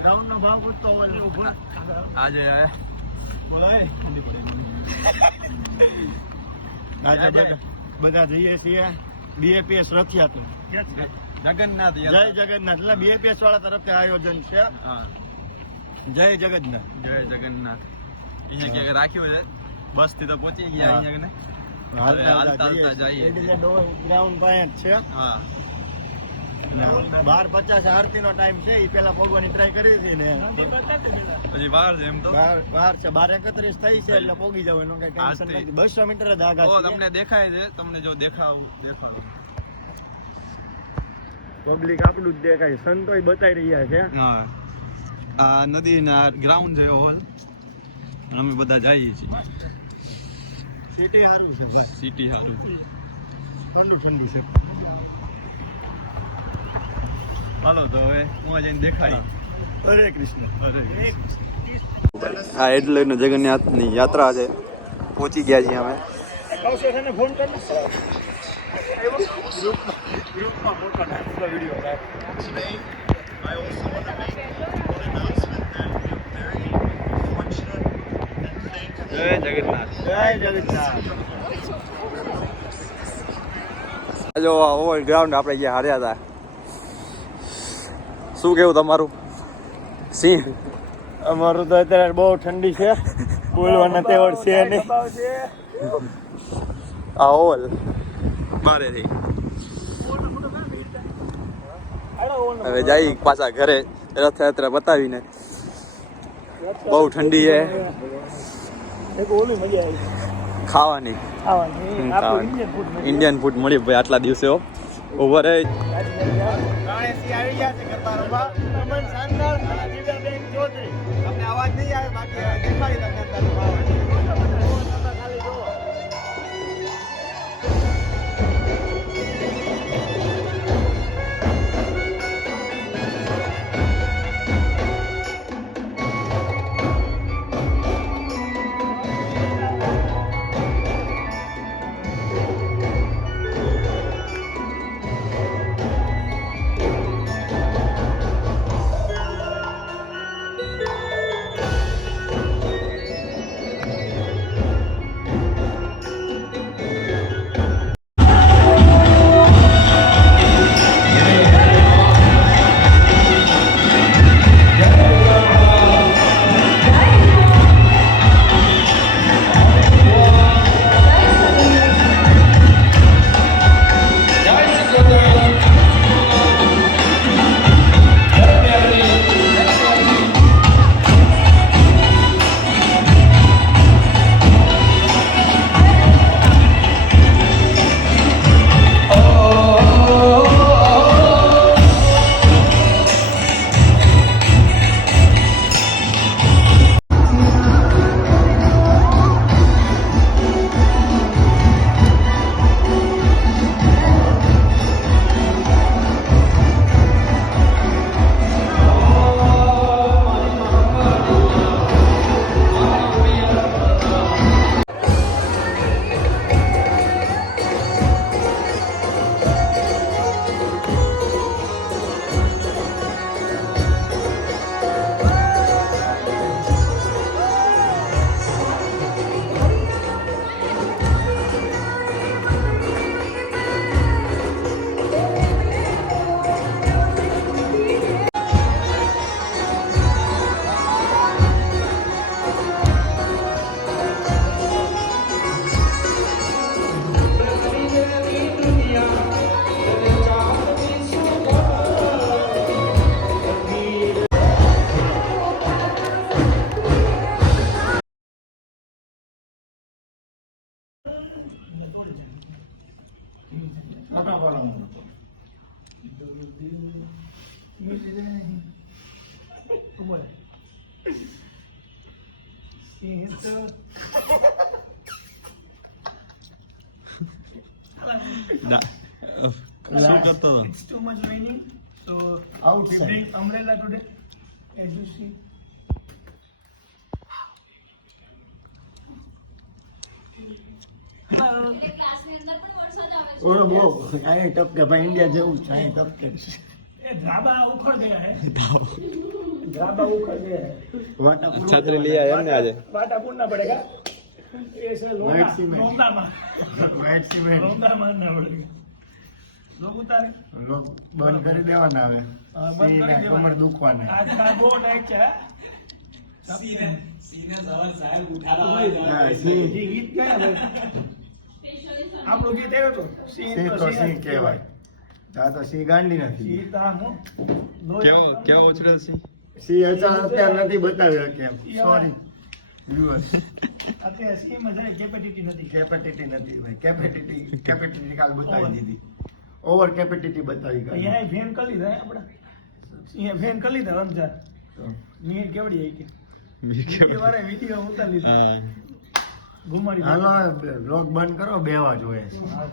Ground નો ભાવ પૂછતો હોય આજે બોલાય આજે બધા જઈએ છીએ બીએપીએસ રથયાત્રા જગન્નાથ જય જગન્નાથ એટલે બીએપીએસ વાળા તરફથી આયોજન છે. જય જગન્નાથ જય જગન્નાથ અહીંયા ક્યાંક રાખ્યું છે બસ થી તો પહોંચી ગયા અહીંયા ગ્રાઉન્ડ પાસે જ છે. હા 12:50 આરતી નો ટાઈમ છે. એ પેલા પોગવાની ટ્રાય કરી હતી ને પછી બહાર છે એમ તો બહાર છે 12:31 થઈ છે એટલે પોગી જાવ એનો કઈ ટેન્શન નથી. 200 મીટર જ આગળ છે. તમને દેખાય છે તમને જો દેખાવ પબ્લિક આપણું જ દેખાય. સંતોય બતાવી રહ્યા છે. હા આ નદીના ગ્રાઉન્ડ છે હોલ અમે બધા જઈએ છીએ. સિટી સારું છે ભાઈ. સિટી સારું છે ઠંડી છે. હાલો તો હવે હું જઈને દેખાડી. હરે કૃષ્ણ. આ એટલે જગન્નાથની યાત્રા છે. પહોંચી ગયા છીએ અમે. ફોન કર ગ્રુપમાં ફોટો નાખો વિડીયો જય જગન્નાથ. જય જગન્નાથ. જો ઓવર ગ્રાઉન્ડ આપણે જે હાર્યા હતા. શું કેવું તમારું? સિંહ અમારું તો અત્યારે બહુ ઠંડી છે. બોલવાના તેવડ છે નહીં. આ ઓવલ બારે થઈ. હવે જઈ પાછા ઘરે રથયાત્રા બતાવીને. બહુ ઠંડી છે. ખાવાની ઇન્ડિયન ફૂડ મળી ભાઈ આટલા દિવસે ઓવર અવાજ નહીં આવે બાકી દેખાડી શું કરતો હતો? It's too much raining, so outside. we bring umbrella today, as you see. ઓલો બહુ અહીં ટપકે ભાઈ ઇન્ડિયા જેવું છે અહીં ટપકે છે ये ढाबा उखड़ गया है. ड्राबा उखड़ गया है વાટાપુર છત્રી લઈ આવ્યા એમને આજે वाटा पूरना पड़ेगा ऐसे लोग White cement. लोंदा વ્હાઈટ સિમેન્ટ मारना पड़ेगा लोग उतारे લોક બંધ કરી દેવાના હવે हाँ, बंद સિંહ कर ને देवाना। કમર દુખવાના आज का वो नाइट क्या હા, સિંહ ये गीत क्या है भाई? आप लोग ये तो સિંહ તો સિંહ કહેવાય આ તો સિંહ ગાંડી નથી सीता मो કેવો ઓછળે છે સિંહ અત્યારે નથી બતાવ્યો કેમ સોરી વ્યુઅર્સ અત્યારે સી મજા કેપેસિટી નથી કેપેસિટી નથી ભાઈ કેપેસિટી કાલ બતાવી દીધી ઓવર કેપેસિટી બતાવી કાલ અહીંયા ફેન કરી લીધા આપણે અહીંયા ફેન કરી લીધા રમજાન તો મિનિટ કેવડી આવી કે મી એ વારે વિડિયો ઉતારી લીધો હા ઘુમાડી હાલો લોક બંધ કરો બેવા જોઈએ હા